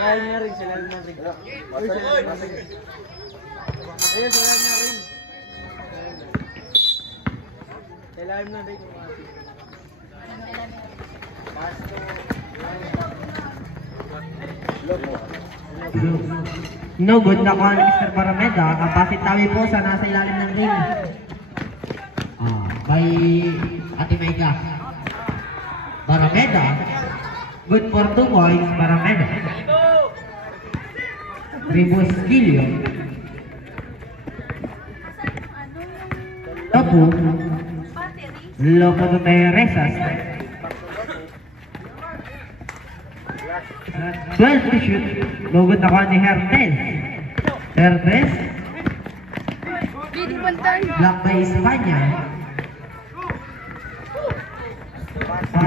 Kaya na rin, sila na rin. Ayun, sila na rin. Sila na rin. No good na call Mr. Barameda. Kapasit tawi po sa nasa ilalim ng ring. By Ate Mega. Barameda. Good for 2 points, Barameda. Ribos Gilio. Lopo. Lopo de Teresas. 12 to shoot. No good na call ni Hertes. Hertes. Block by Espanya.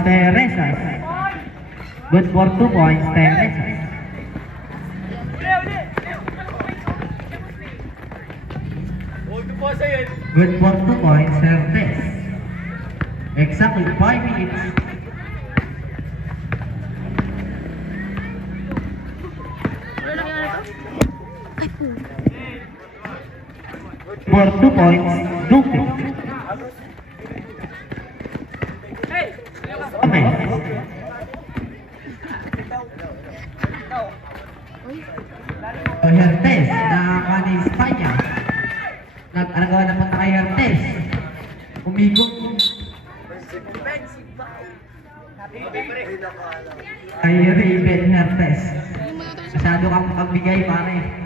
Teresas. Good for 2 points, Teresas. Good for 2 points, Hertes. Exactly 5 minutes. For 2 points, Duque. Gomez. Hertes, nakaka ni Espanya. Nag-aragawa na punta kay Hertes. Umigo. Kay Raven Hertes. Masyado kang magbigay, pare.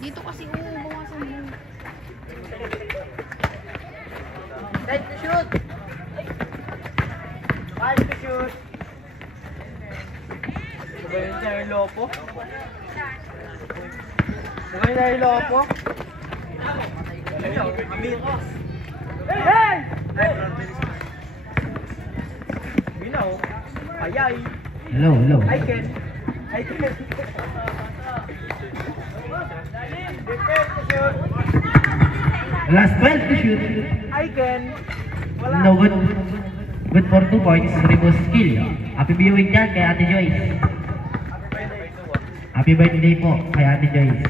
Dito kasi bawasan mo. Time to shoot! Time to shoot! Sabayin niya yung lopo. Sabayin niya yung lopo. Hey! Binaw. Ayay. Hello. I can. Last 12 to shoot. I can. No good. Good for 2 points, Ribos Gilio. Happy viewing dyan kay Ate Joyce. Happy birthday po kay Ate Joyce.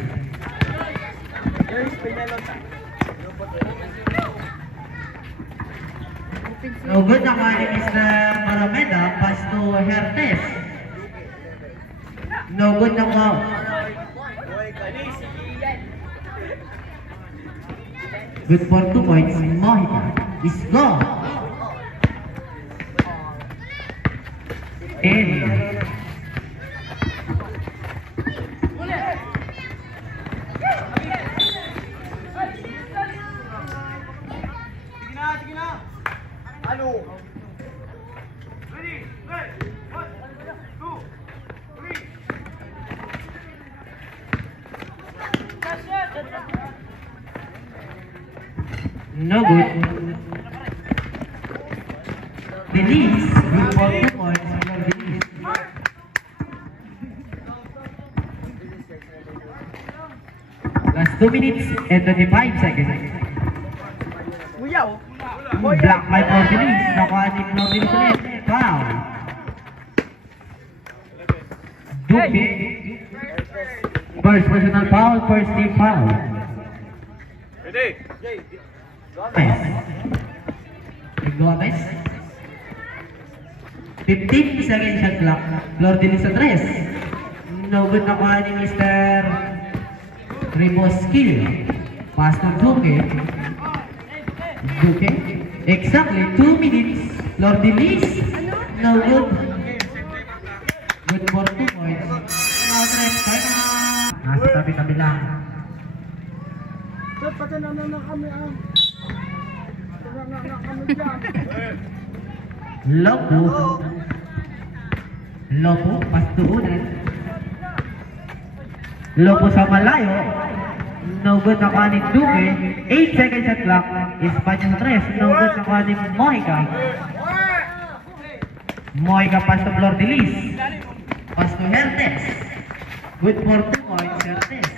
No good na kaya Mr. Barameda. Pass to Hertes. No good na ko. Good for 2 points, Mohita. Is go. 10. Sige na. Ano? Ready? 1, 2, 3. No good. Release. Good for 2 points. Release. Last 2 minutes and 25 seconds. Buyaw. Black by for release. Nakuha ni Florence ulit. Foul. Duque. First personal foul. First team foul. Ready? Gomez. 15 seconds shot clock. Florence sa 3. No good na kuha ni Mr. Ribos Gilio. Pass to Duque. Exactly 2 minutes. Florence. No good. Good for 2 points. Now 3. Nasa tabi-tabi lang. Pati na kami ang. Kami dyan. Lopo. Lopo, pastubunan. Lopo sa malayo. No good na kanin Duque. 8 seconds shot clock. Espanya sa 3. No good na kanin Mojica. Mojica pass to Flor de Lis. Pass to Hertes. Good for 2 points, Hertes.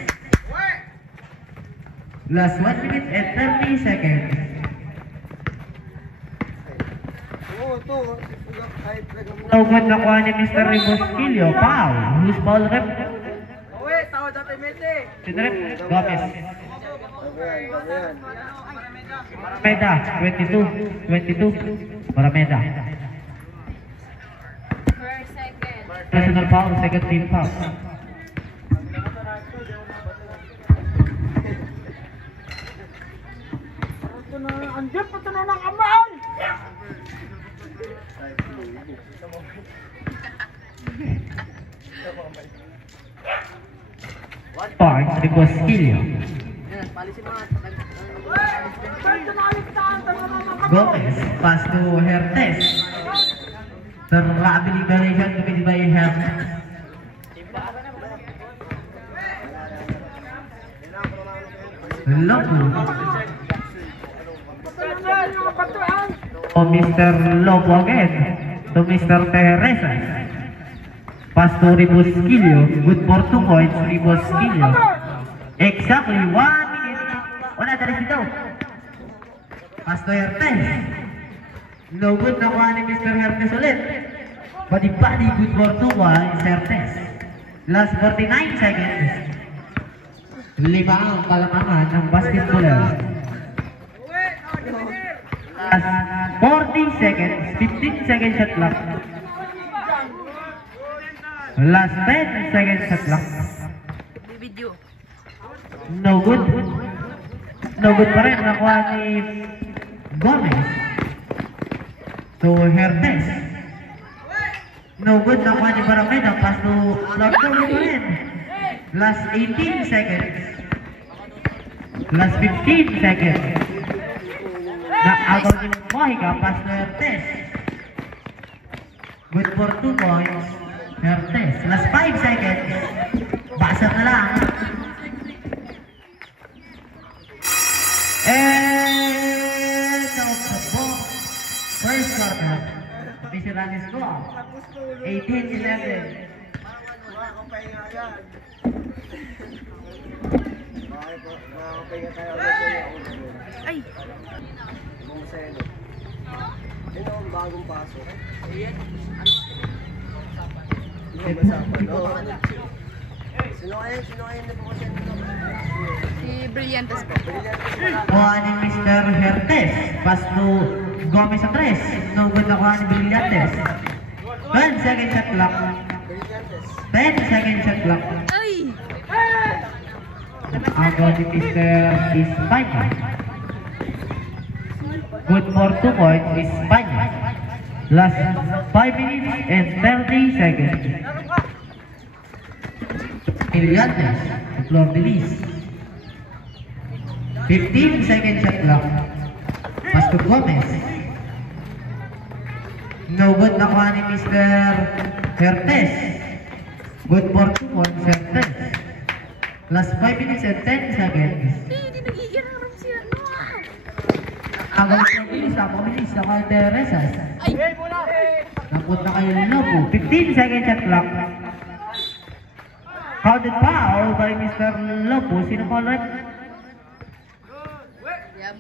Last 1 minute and 30 seconds. No good na kuha ni Mr. Rebosquillo. Foul. Who's foul rep? Sinrep Gomez. Parameda, 22. Parameda. Personal foul, second team foul. Andiyan pa ito na ng amaan! Point, Rebosquillo. Gomez, pass to Hertes. Terrehabilitation committed by Hertes. Lopo. Oh, Mr. Lopo again. To Mr. Teresa. Pass to Rebosquillo. Good for 2 points, Rebosquillo. Exactly 1 minute. Wala tayo dito. Pass to Hertes. No good na kuha ni Mr. Hertes ulit. Body good for 2 points, Hertes. Last 49 seconds. 5 ang kalamangan ng basketballer. Last 40 seconds. 15 seconds shot clock. Last 10 seconds shot clock. No good. No good pa rin. Nakuha ni Gomez. To Hertes. No good. Nakuha ni Barameda. Pass to Lord Gomez pa rin. Last 18 seconds. Last 15 seconds. Na-agaw ni Mojica. Pass to Hertes. Good for 2 points. Hertes. Last 5 seconds. Basa na lang. And of the ball. First quarter. Official run score. 18-11. Ay! Ito ang bagong pasok. Sino kayo na po kasi Si Brillantes po. Kuha ni Mr. Hertes. Pass to Gomez sa 3. No good na kuha ni Brillantes. 12 seconds shot clock. 10 seconds shot clock. Ay! Agaw ni Mr. Espanya. Good for 2 points, Espanya. Last 5 minutes and 30 seconds. Brillantes, Flor de Lis. 15 seconds shot clock. Pass to Gomez. No good na kuha ni Mr. Hertes. Good for 2 points, Hertes. Last 5 minutes and 10 seconds. Hindi nagiging harap siya. Agaw ni Flor de Lis, napakabilis na kay Teresa. Ay! Napunta kayo ni Lopo. 15 seconds shot clock. Counted foul by Mr. Lopo. Sino foul red?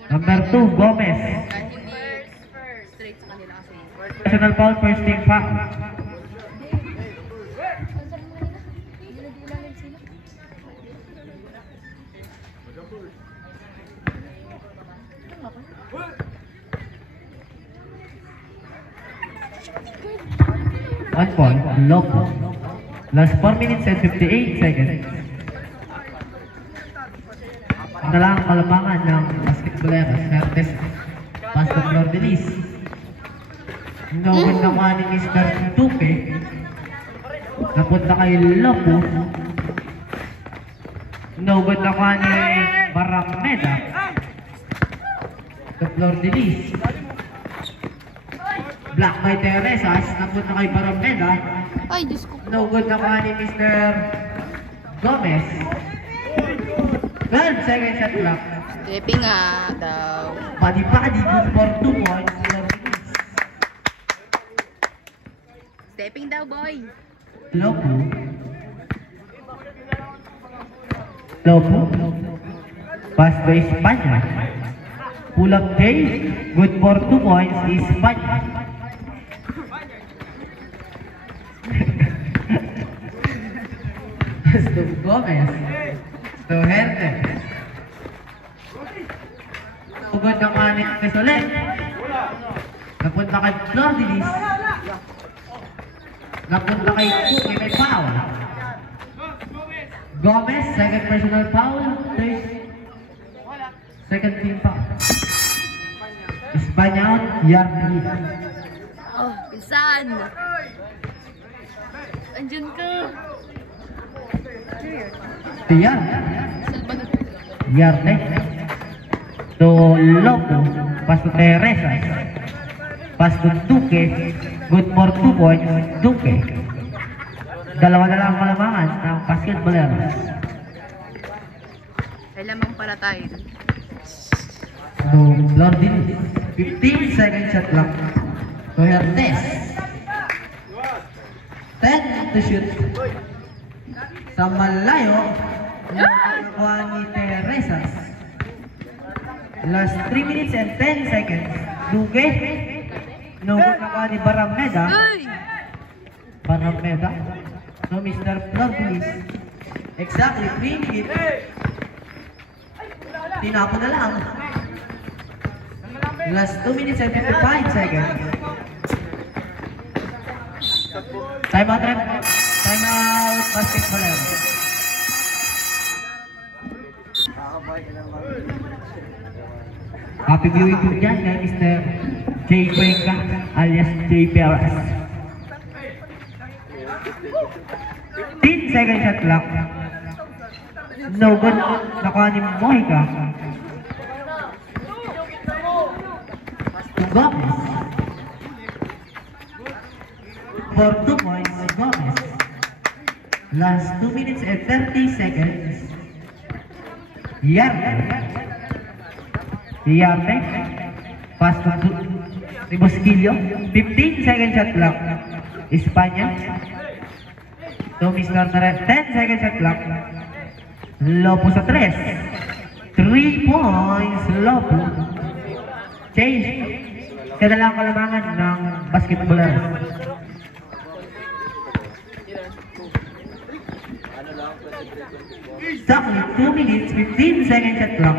Number 2, Gomez. Kahit hindi straight sa kanila kasi. Personal foul, first team foul. One point, Lopo. Last 4 minutes and 58 seconds. Ito lang ang kalamangan ng basketballero. Hertes. Pass to Flor de Lis. No good na kuha ni Mr. Duque. Napunta kay Lopo. No good na kuha ni Barameda. To Flor de Lis. Black by Teresas, napunta kay Barameda. Ay, Diyos ko. No good na kuha ni Mr. Gomez. 12 seconds shot clock. Stepping nga daw. Padi-padi, good for 2 points. Stepping daw, boy. Lopo. Lopo. Pass to Espanya. Pull up Jay. Good for 2 points. Espanya. Pass to Gomez. To Hernandez. Ugod ng kanin ni Solet. Napunta kay Flordilis. Napunta kay Kuki, may foul. Gomez, second personal foul. Second team foul. Espanya out, Yardi. Oh, pinsan. Andyan ka. Tiyar. Salvador. Yardi. To Lopo. Pass to Teresas. Pass to Duque. Good for 2 points. Duque. Dalawa na lang ang kalamangan ng basketballers. Ay lamang pala tayo. To Lordin. 15 seconds shot clock. To Hernandez. 10 to shoot. Sa malayo, nakuha ni Teresas. Last 3 minutes and 10 seconds. Duque. No good nakuha ni Barameda. Ay! Barameda. So Mr. Flordilis. Exactly 3 minutes. Tinapo na lang. Last 2 minutes and 55 seconds. Time out, ref. Time out, basketballer. Happy viewing po dyan kay Mr. J. Cuenca alias J. Perez. 10 second shot clock. No good. Nakuha ni Mojica. Gomez. For 2 points, Gomez. Last 2 minutes and 30 seconds. Yarte. Yarte. Pass to Ribosquillo. 15 second shot clock. Espanya. So Mr. Nares. 10 second shot clock. Lopo sa 3. 3 points. Lopo. Change. Kaya lang kalamangan ng basketballer. Exactly 2 minutes, 15 seconds shot clock.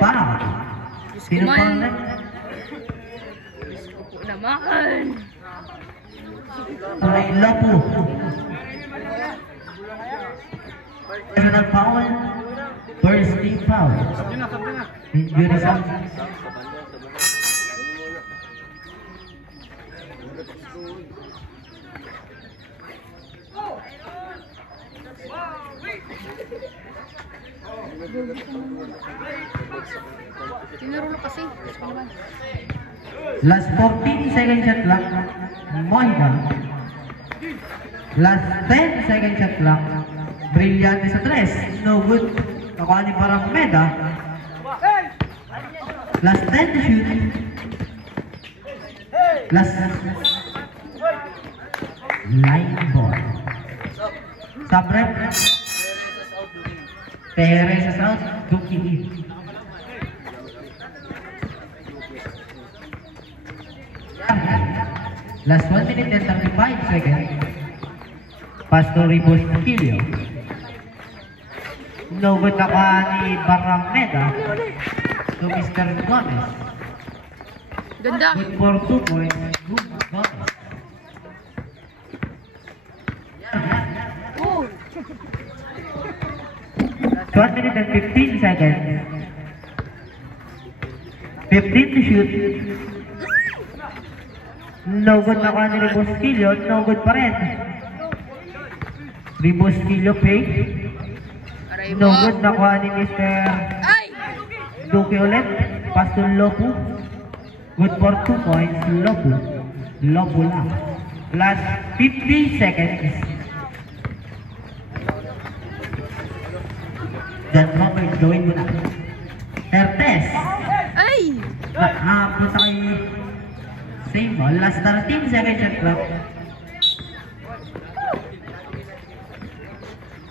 Wow! Sino pa na? Naman! Ay, Lopo. Personal foul. First team foul. Injury sound. Tinarulo kasi. Last 14 second shot clock. Mojica. Last 10 second shot clock. Brillante sa 3. No good. Nakuha ni Barameda. Last 10 to shoot. Last line ball. Sub-rep. Teresas out. Duque in. Last 1 minute and 35 seconds. Pass to Ribosquillo. No good nakuha ni Barameda. To Mr. Gomez. Ganda. Good for 2 points. Good Gomez. Oh! 1 minute and 15 seconds. 15 to shoot. No good nakuha ni Ribosquillo. No good pa rin. Ribosquillo fake. Aray No mo. good nakuha ni Mr. Ay! Duque ulit. pass to Lopu. Good for 2 points, Lopu. Lopu lang. Last 50 seconds. Then Robert, gawin mo na. Hertes. Ay! Punta kay same ball. Last 13 seconds shot clock.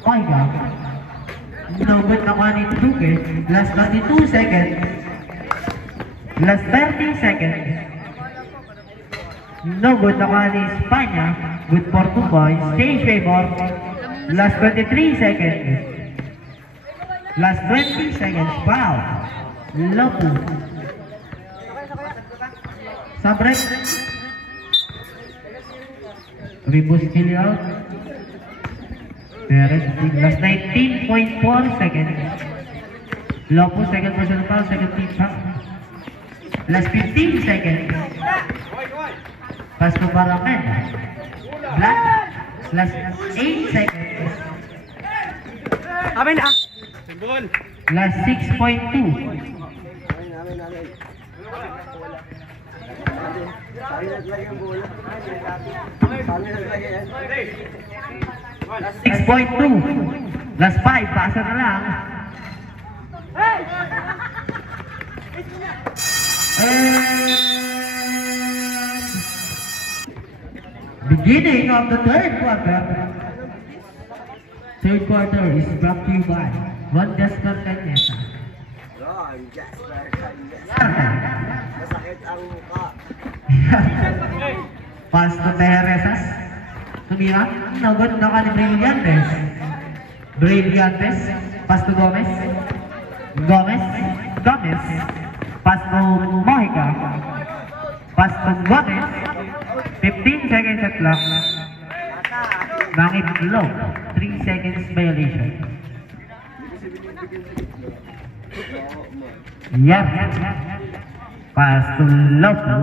Okay ka. No good na kuha ni Duque. Last 32 seconds. Last 30 seconds. No good na kuha ni Espanya. Good for 2 points. Change favor. Last 23 seconds. Last 20 seconds. Foul. Lopu. Sabrek. Ribos kill out. Perez. Last 19.4 seconds. Lopu second person foul. Second team foul. Last 15 seconds. Pass to Baramen. Black. Last 8 seconds. Amin ah. Last 6.2. Amin. Silent lang yung bola. Silent lang yan. 6.2. Last 5. Pasa na lang. Beginning of the third quarter. Third quarter is brought to you by Juan Jasper Cañesa. Ron, Jasper, masakit ang mukha. Pass to Teresas. Tumira. Nagot na ka ni Brillantes. Brillantes. Pass to Gomez. Gomez. Gomez. Pass to Mojica. Pass to Gomez. 15 seconds at clock. Bangit low. 3 seconds violation. Yep. Pass to Lopu.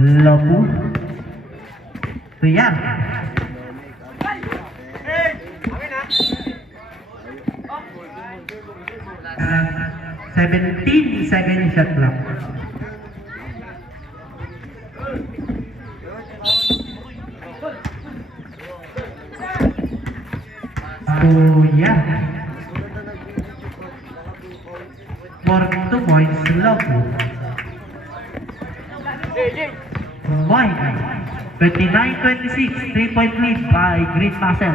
Lopu. To Yap. 17 seconds shot clock. So yeah. For 2 points, Lopu. Why? 29-26, 3-point lead by Green Marcel.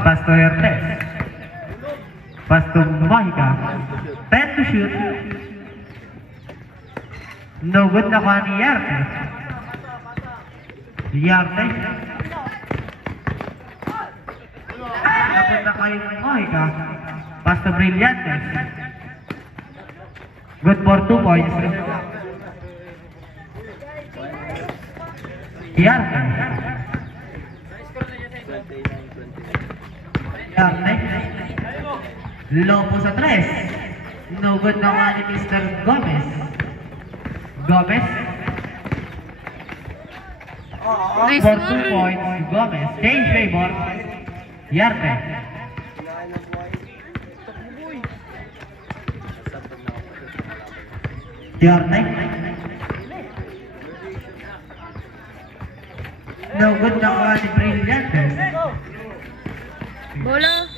Pass to Hertes. Pass to Mojica. 10 to shoot. No good na kuha ni Yarte. Yarte. Napunta kay Mojica. Pass to Brillantes. Good for 2 points. Yarte. Yarte. Lopo sa 3. No good na kuha ni Mr. Gomez. Gomez. For 2 points, Gomez. Change favor. Yarte. Yarte. No good na kuha ni Brillantes. Bola.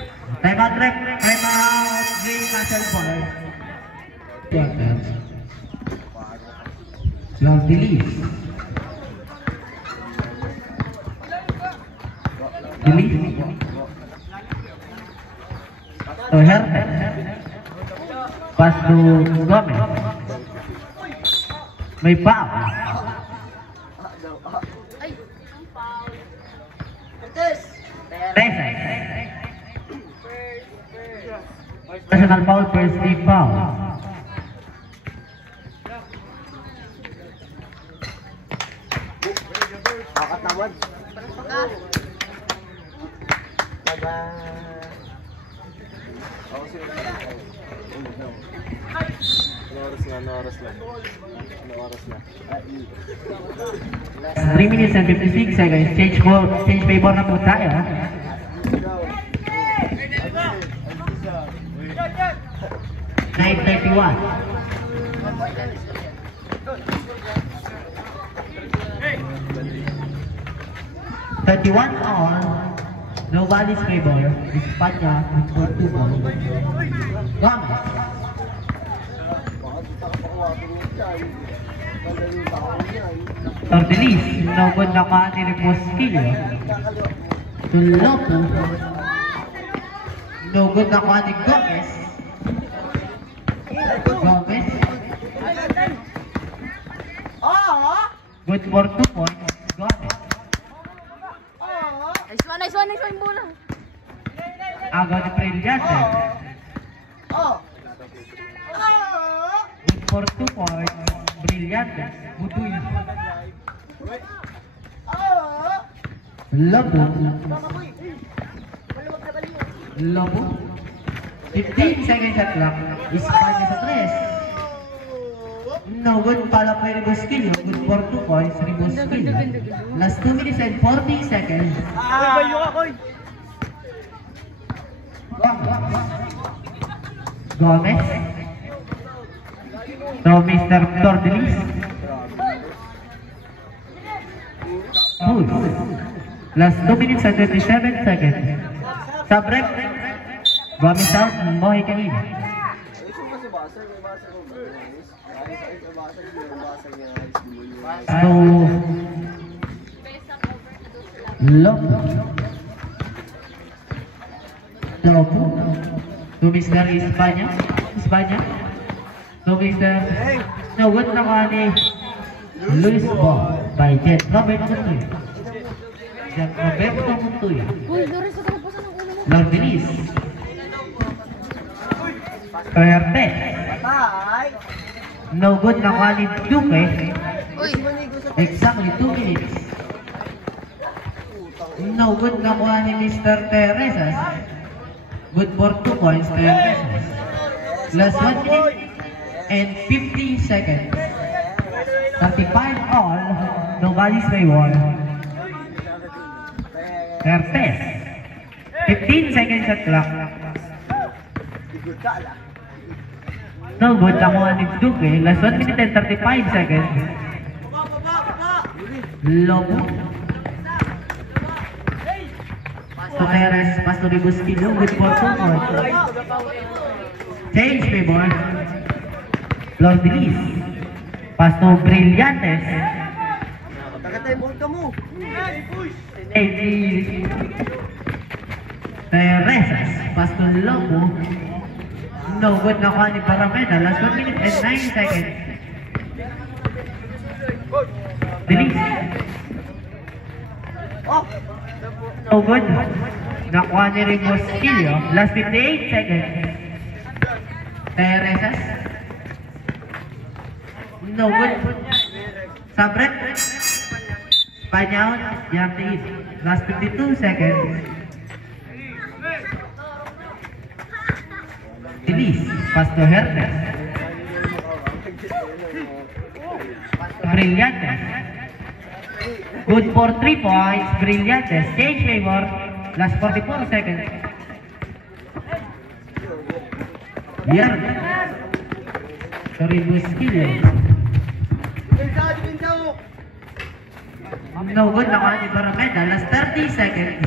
Time out, rep. Time out. Green Castle ball. Long release. Release. To Hermes. Pass to Gomez. May foul. Personal foul, first team foul. Kakatawad. Ano 3 minutes and 56 seconds. Change favor na po tayo. 21. All, nobody's favor. Espanya with 2 points. Gomez. Ordelis, no good na ka ni Mosquillo. Tulopo. No good na ka ni Gomez. Gomez. Good for 2 points. Gomez. Nice one muna. Agaw ni Brillante. Good for 2 points. Brillante. Buduy. Lobo. Lobo. 15 seconds at clock. Espanya sa 3. No good pala kay Ribosquillo. Good for 2 points. Ribosquillo. Last 2 minutes and 40 seconds. Gomez. So Mr. Tordelis. Good. Last 2 minutes and 27 seconds. Sa break. Gomez out. Mohi kanina. So Lobo. To Mr. Espanya. To Mr. No good na ka ni Luis Bo by Jet Roberto Montoya. Jet Roberto Montoya. Lordilis. Perte. No good na ka ni Duque. Exactly 2 minutes. No good na ka ni Mr. Teresas. Good for 2 points, Teresas. Last 1 minute and 50 seconds. 35 all. Nobody's favor. Pertes. 15 seconds at clock. No good na ka ni Duque. Last 1 minute and 35 seconds. Lobo. Tokeres, Pastor Ribosquillo, good for 2 points. Change favor. Lordilis. Pastor Brillantes. Teresas, Pastor Lobo. No good na ka ni Parameda. Last 1 minute and 9 seconds. Dilis. No good. Nakuha ni Ribosquillo. Last 58 seconds. Teresas. No good. Sabret. Panyaon. Yartin. Last 52 seconds. Dilis. Pastor Hermes. Brillantes. Good for 3 points. Brillantes. Change favor. Last 44 seconds. Yan. Sorry, Ribosquillo. No good na kaya ni Parameda. Last 30 seconds.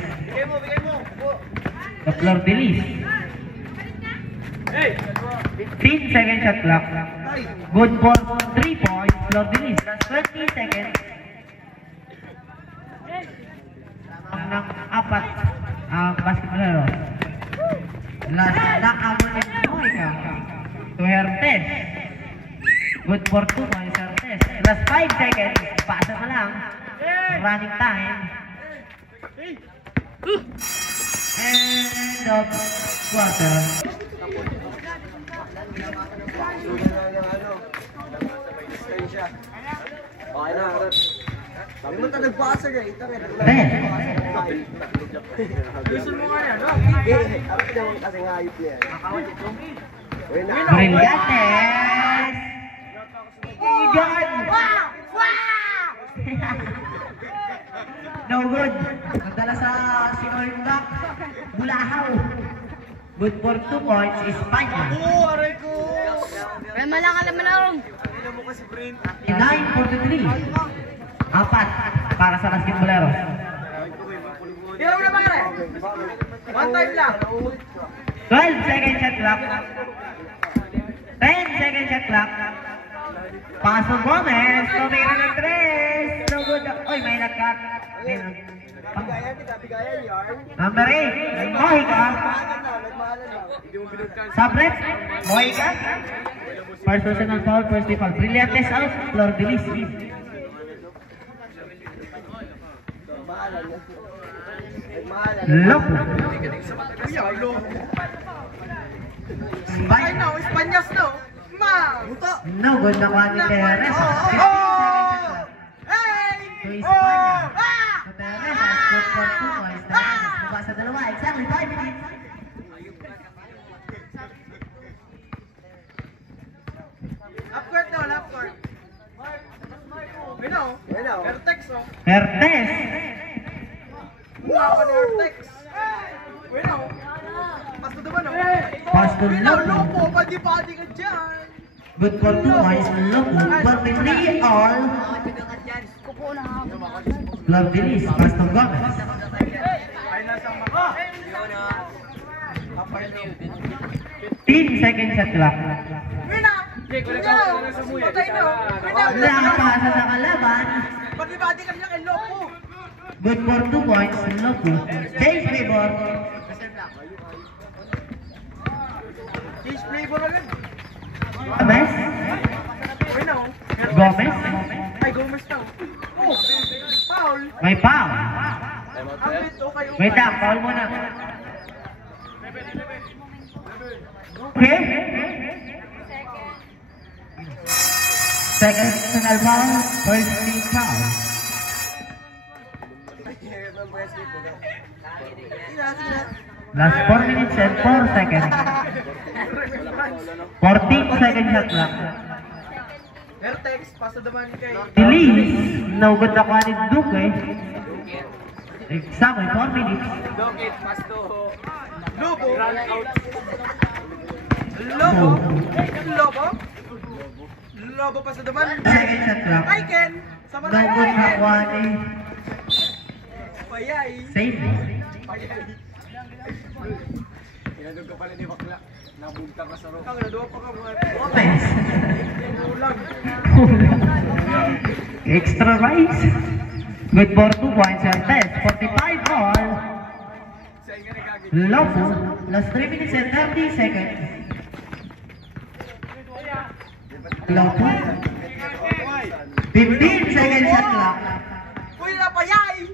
The floor Dilis. 15 seconds at clock. Good for 3 points. Floor Dilis. Last 20 seconds. Ng 4 ang basketballero. Last na abot ng Moika to Hertes. Good for 2 points Hertes. Last 5 seconds. Pasa ka lang. Running time. End of quarter. Okay na, harap. Sabi mo ta nagpasa ka, ito rin. Gusto mo nga yan, no? Ako naman kasing hayop niya. Brillantes! Igan! No good. Nagdala sa Sinoy Black. Bulahaw. Good for 2 points, Espanya. Oo, aray ko! Alaman lang, alaman lang. 9:43. Apat para sa basketballeros. Hindi mo na pare. One time lang. 12 second shot clock. 10 second shot clock. Pasok Gomez. Tumira ng 3. No good. Oy, may nagkat. Bigayan kita, bigayan yarn. Number 8. Mohica. Sabret. Mohica. First personal foul, first foul. Brillantes out. Flor de Lis. Lopo. Ay no, Espanyas no. Ma! Buto! No good na kuha ni Perez. 15 seconds shot clock. Hey! To Espanya. To Perez. Good for 2 points. Perez. Buka sa dalawa. Exactly 5 minutes. Up court daw, up court. Wino. Vertex oh. Perez. Wala pa ni Vertex. Wino. Pasto naman oh. Pass to Wino, Lopo. lopo. Padi-padi ka dyan. Good for 2 points. Lopo. 23 all. Kuko na ako. Flor de Lis. Pass to Gomez. Ay, nasa maka. 15 second shot clock. Wino! Wino! Patay no. Wino! Nakapasa sa kalaban. Padi-padi ka dyan kay lopo. Good for 2 points. Lopo. Change favor. Fish flavor agad. Gomez. Wino. Gomez. Ay, Gomez daw. Oh! Foul! May foul. Ambit, okay. Wait lang, foul muna. Okay. Second personal foul, first team foul. Last 4 minutes and 4 seconds. 14 second shot clock. Vertex, paso naman kay... Dilis, naugod na kuha ni Duque. Exactly 4 minutes. Dokit, pasto. Lobo. Lobo. Lobo. Lobo paso naman. Second shot clock. Ay, Ken. Sama na Naugod na kuha ni Payay. Save. Payay. Pinadog ka pala ni Bakla. Nabugta ka sa room. Ang naduwa pa ka mga... Gomez. Ulang. Extra rice. Good for 2 points and test. 45 all. Lopo. Last 3 minutes and 30 seconds. Lopo. 15 seconds shot clock. Uy, na Payay.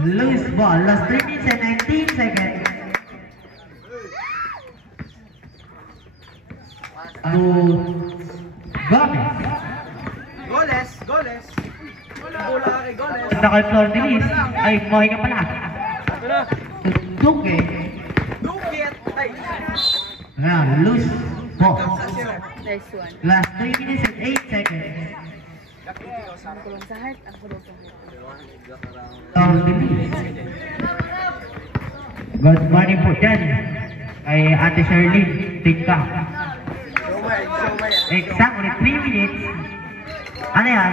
Loose ball. Last 3 minutes and 19 seconds. To Gomez. Goles. Goles. Bola ka kay Goles. Nakal Flor de Lis. Ay, buhay ka pala. To Duque. Dukit. Ay. Ayan, loose ball. Nice one. Last 3 minutes and 8 seconds. Kulong sa heart. Ang kulong sa heart. Flor de Lis. Good morning po dyan. Kay Ate Sherlyn Tingka. Exactly 3 minutes. Ano yan?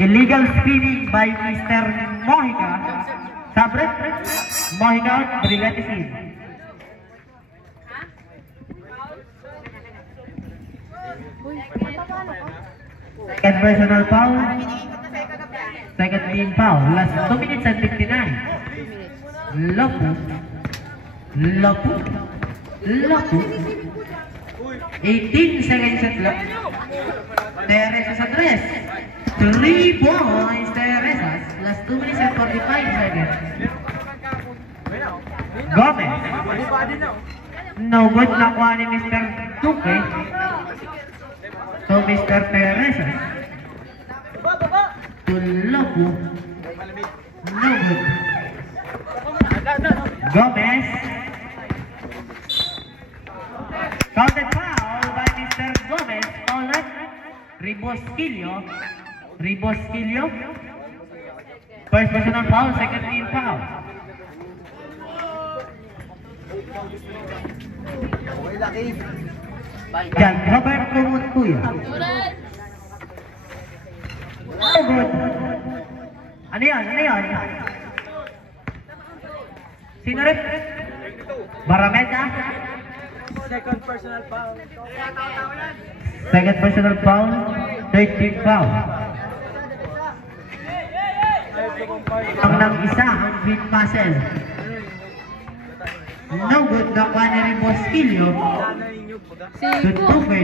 Illegal spinning by Mr. Mohica. Sabret. Mohica, Brillantes in. Second personal foul. Second team foul. Last 2 minutes and 59. Lopo. Lopo. Lopo. 18 seconds shot clock. Teresa sa 3. 3 points, Teresa. Last 2 minutes and 45 seconds. Gomez. Padi-padi na. No good na kuha ni Mr. Duque. So Mr. Teresa. To Lopo. No good. Gomez. Counted foul by Mr. Gomez. All right. Ribosquillo. Ribosquillo. First personal foul, second team foul. Okay, laki. John Robert Kumuntuya. Oh, good. Ano yan? Ano yan? Sino rin? Barameda? Second personal foul. Second personal foul. Third team foul. Ang nang isa, ang Green Muscle. No good na kwa ni Rimosquillo. Tutupe.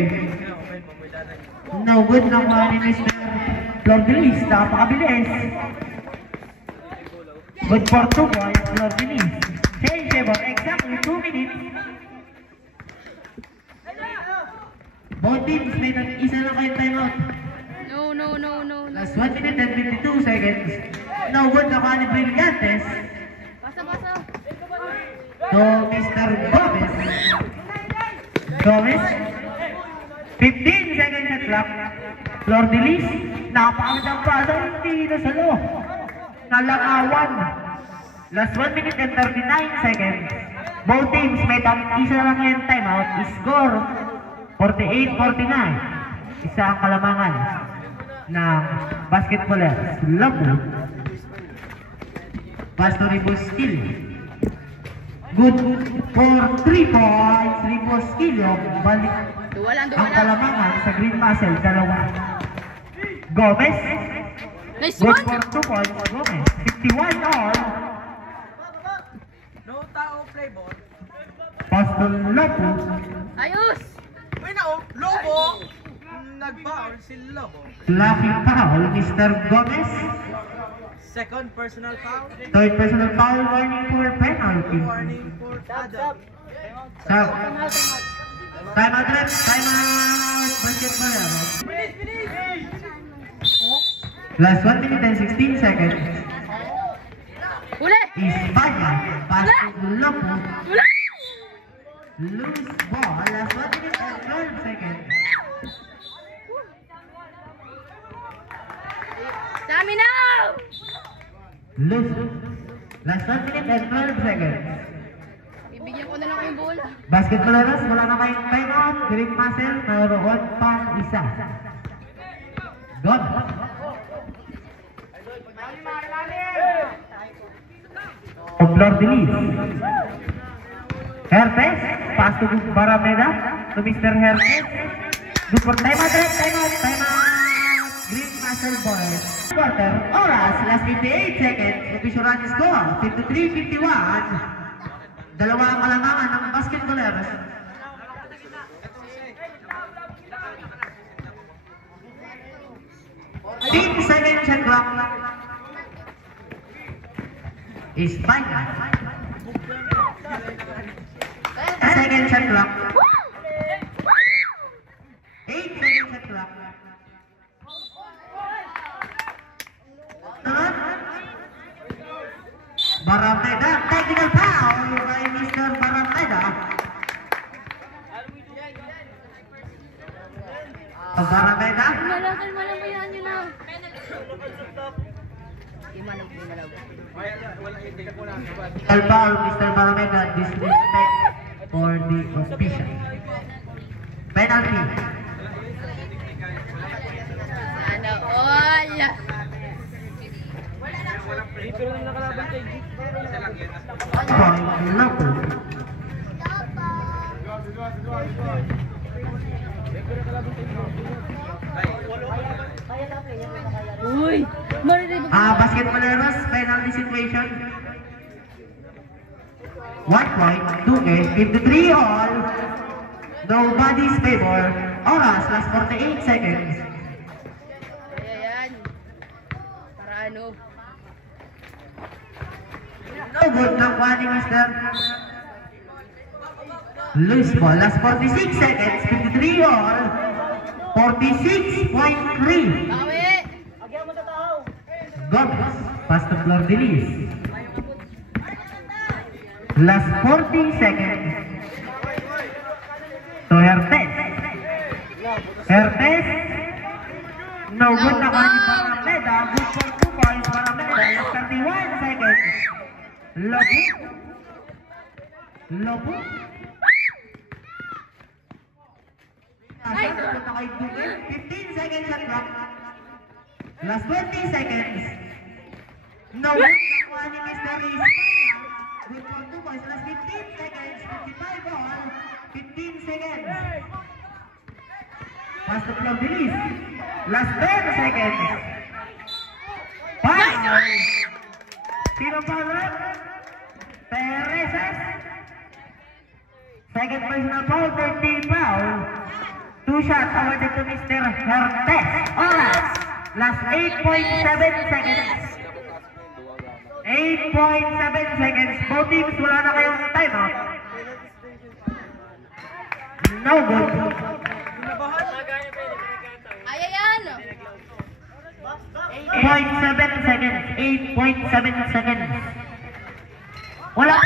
No good na kwa ni Mr. Flordelis. Napakabilis. Good for 2 points, Flordelis. Changeable, exactly 2 minutes. Both teams may isa lang kayo timeout. No. Last 1 minute and 52 seconds. No good na kwa ni Brillantes. Basa. To Mr. Gomez. Gomez. 15 seconds at clock. Flordelis. Napakagandang pasa. Hindi na salo. Nalangawan. Last 1 minute and 39 seconds. Both teams may isa lang ngayon timeout. Score 48-49. Isa ang kalamangan ng basketballers. Lapu. Pastor Rimosquillo. Good for 3 points. Rimosquillo. Balik ang kalamangan sa Green Muscle. Dalawa. Gomez. Nice Good one! for 2 points. Gomez. 51 all. No tao play ball. Pastor Lapu. Ayos! Uy na oh, Lobo. Nag-foul si Lobo. Lucky foul. Mr. Gomez. Second personal foul. Third personal foul. Warning for penalty. Warning for Adam. Stop. Time out, ref. Time out. Basketball. Last 1 minute and 16 seconds. Uli! Espanya. Pass to Lapu. Uli! Loose ball. Last 1 minute and 12 seconds. Dami na! Loose. Last 1 minute and 12 seconds. Bibigyan ko na lang yung bola. Basketballers, wala na kayong timeout. Green Muscle, mayroon pang isa. Good. Flordelis. Herpes, pass to Barameda, to Mr. Herpes. Good for timeout, timeout. Green Muscle boys. Quarter, oras, last 58 seconds. Official run score, 53-51. Dalawa ang kalamangan ng basketballers. 10 seconds at clock. Espanya. 10 seconds at clock. 8 seconds at clock. Barameda, technical foul by Mr. Barameda. Barameda. Kalma lang bayaan nyo na. Technical foul, Mr. Barameda. Disrespect for the official. Penalty. Sana all! Point Lapu. Uy! Marinig mo! Basketballers, penalty situation. 1 point, 2 game, 53 all. Nobody's favor. Oras, last 48 seconds. Ayan. Para ano? No good ng one ni Mr. Loose ball, last 46 seconds, 53 all. 46.3. Bawi! Gomez, pass to Flordelis. Last 40 seconds. To Herpes. Herpes. No good na kani Barameda. Good for 2 points Barameda. Last 31 seconds. Lopu. Punta kay Duque. 15 seconds shot clock. Last 20 seconds. No good. Nakuha ni Mr. Espanya. Good for 2 points. Last 15 seconds. 55 ball. 15 seconds. Pass to Flor Delis. Last 10 seconds. Foul. Sino foul? Teresas. Second personal foul. 13 foul. 2 shots awarded to Mr. Hertes. Oras. Last 8.7 seconds. 8.7 seconds. Both teams wala na kayong timeout. No good. 8.7 seconds. 8.7 seconds. Wala.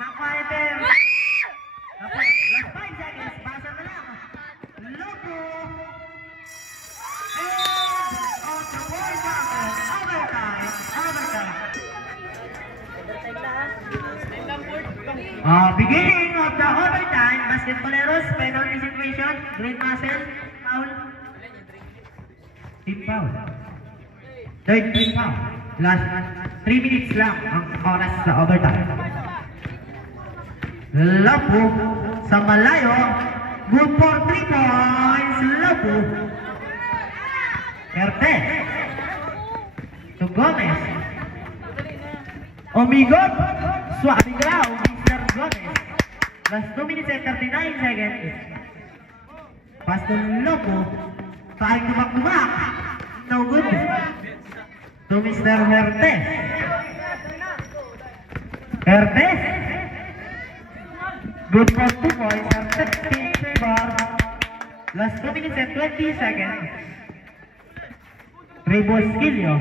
Nakaiter. Last 5 seconds. Basa na lang. Loco. And on the board down. Overtime. Beginning of the overtime. Basketballeros. Penalty situation. Green muscle. Foul. Team foul. Third team foul. Last 3 minutes lang ang oras sa overtime. Lapu sa malayo. Good for 3 points. Lapu. Hertes. To Gomez. Omigot. Suabi Grau. Mr. Gomez. Last 2 minutes and 39 seconds. Pass to Lapu. Trying to back. No good. To Mr. Hertes. Hertes. Good for 2 points. Hertes team bar. Last 2 minutes and 20 seconds. Ribosquillo.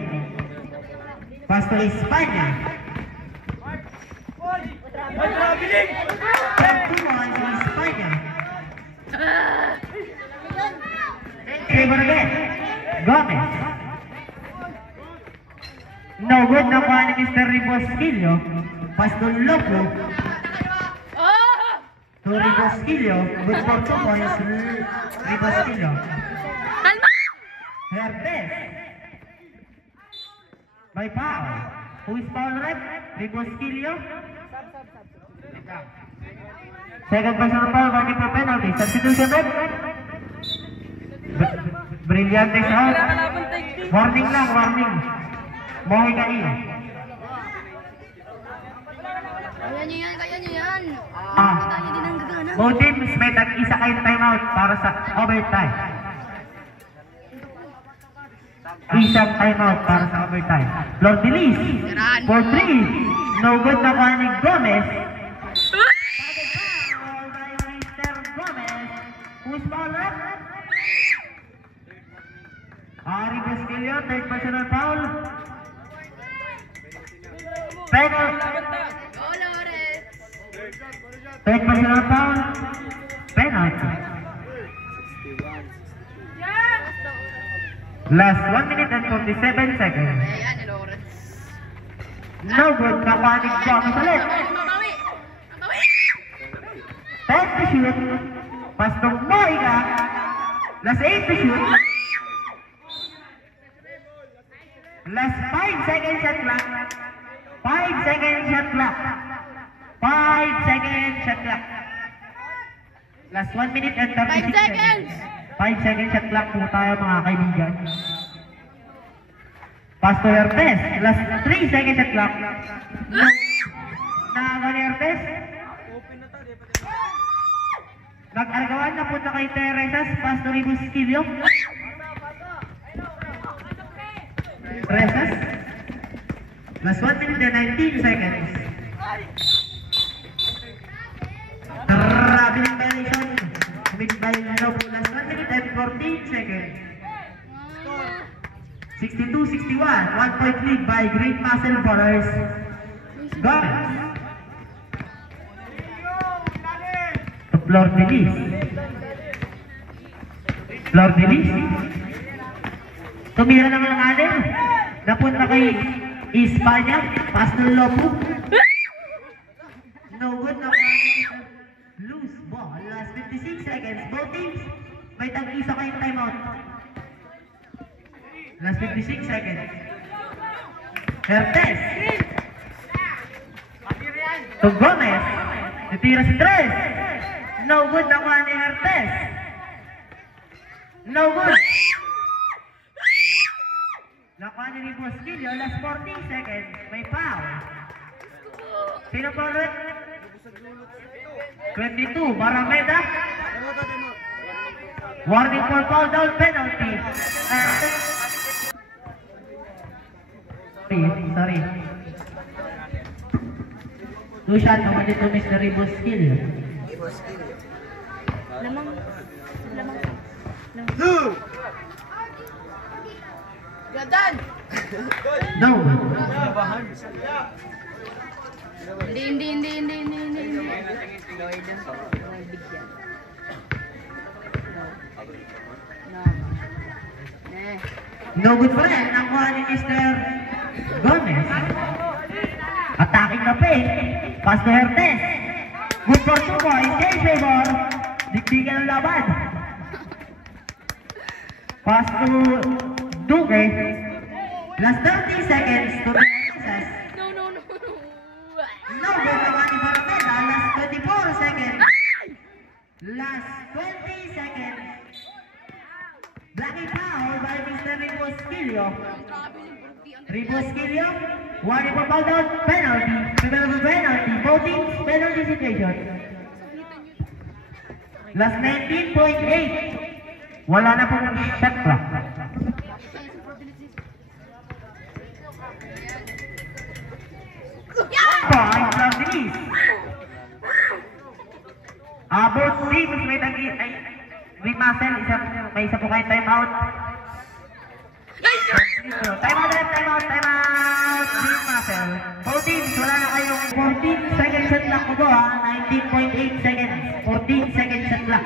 Pass to Espanya. 2 points to Espanya. Favorite. Gomez. No good na kuha ni Mr. Ribosquillo. Pass to Loco. To Ribosquillo. Good for 2 points. Ribosquillo. Hertes. By foul. Who is foul rep? Ribosquillo. Second personal foul. Warning for penalty. Substitution rep. Brilliant is out. Warning lang, warning. Mohi kain. Kaya nyo yan. Ah. Tayo din ang gagana. Both teams may tag-isa kayong timeout para sa overtime. Isang timeout para sa overtime. Flor Delis. For 3. No good na kuha ni Gomez. Foul by Mr. Gomez. Who's foul rep? Ribosquillo, third personal foul. Third personal foul. Penalty. Last 1 minute and 47 seconds. No good. Kapanig Gomez ulit. 10 to shoot. Pass to Moiga. Last 8 to shoot. Last 5 seconds shot clock. 5 seconds shot clock. 5 seconds shot clock. Last 1 minute and 36 seconds. 5 seconds shot clock po tayo mga kaibigan. Pass to Hertes. Last 3 seconds shot clock. Nakaga ni Hertes. Nag-argawan na punta kay Teresas. Pass to Ribosquillo. Teresas. Last 1 minute and 19 seconds. Traveling violation. Commit by Lobo. Last 1 minute and 14 seconds. 62-61. 1 point lead by Great Muscle Ballers. Gomez. To Flor Delis. Flor Delis. Tumira naman ang alin. Napunta kay Espanya. Pass ng Lobo. No good na loose ball. Last 56 seconds. Both teams May tag-isa kayong timeout. Last 56 seconds. Hertes. To Gomez. Natira si Tres. No good nakuha ni Hertes. No good. Nakuha ni Bosquillo. Last 40 seconds. May foul. Sino pa ulit? 22. Marameda. Warning for foul down penalty. Sorry. Two shot naman dito Mr. Bosquillo. Lamang. Gadan! No. Hindi. No good pa rin. Nakuha ni Mr. Gomez. Attacking na pain. Pass to Hertes. Good for 2 points. Change favor. Dikdikan ang laban. Pass to Duque. Last 30 seconds to the Hertes. No. No good naman ni Barameda. Last 24 seconds. Last 20 seconds. Blocking foul by Mr. Bosquillo. Bosquillo, warning for foul down penalty. Penalty. Voting penalty situation. Last 19.8. Wala na pong shot clock. Point from Denise. Both teams may with Marcel, may isa po kayong time out. Time out. With Marcel. Both teams, wala na kayong 14 second shot clock ko po ha. 19.8 seconds. 14 second shot clock.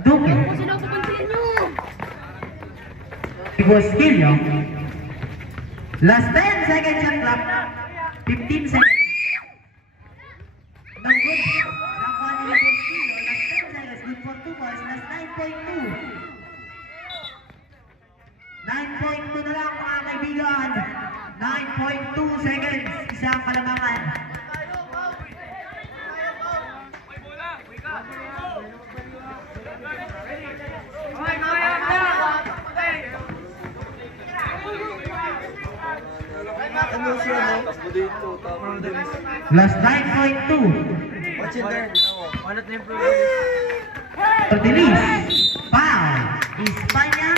Duque. Bosquillo. Last 10 second shot clock. 15 seconds. No good. Nakuha ni Bosquillo. Last 10 seconds. Good for 2 points. Last 9.2. 9.2 na lang mga kaibigan. 9.2 seconds. Isang kalamangan. Last 9.2. Tertilis. Foul. Espanya.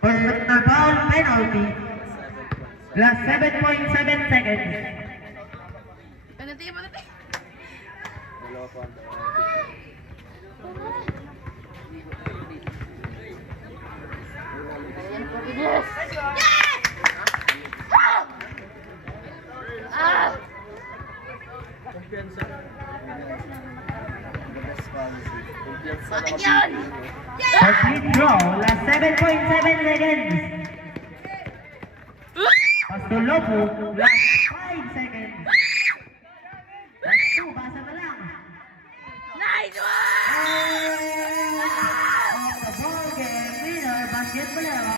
Personal foul penalty. Last 7.7 seconds. Penalty. Yes! Complete draw. Last 7.7 seconds. Pass to Lopo. Last 5 seconds. Last 2. Basa na lang. Nice one! The ball game winner, basketball.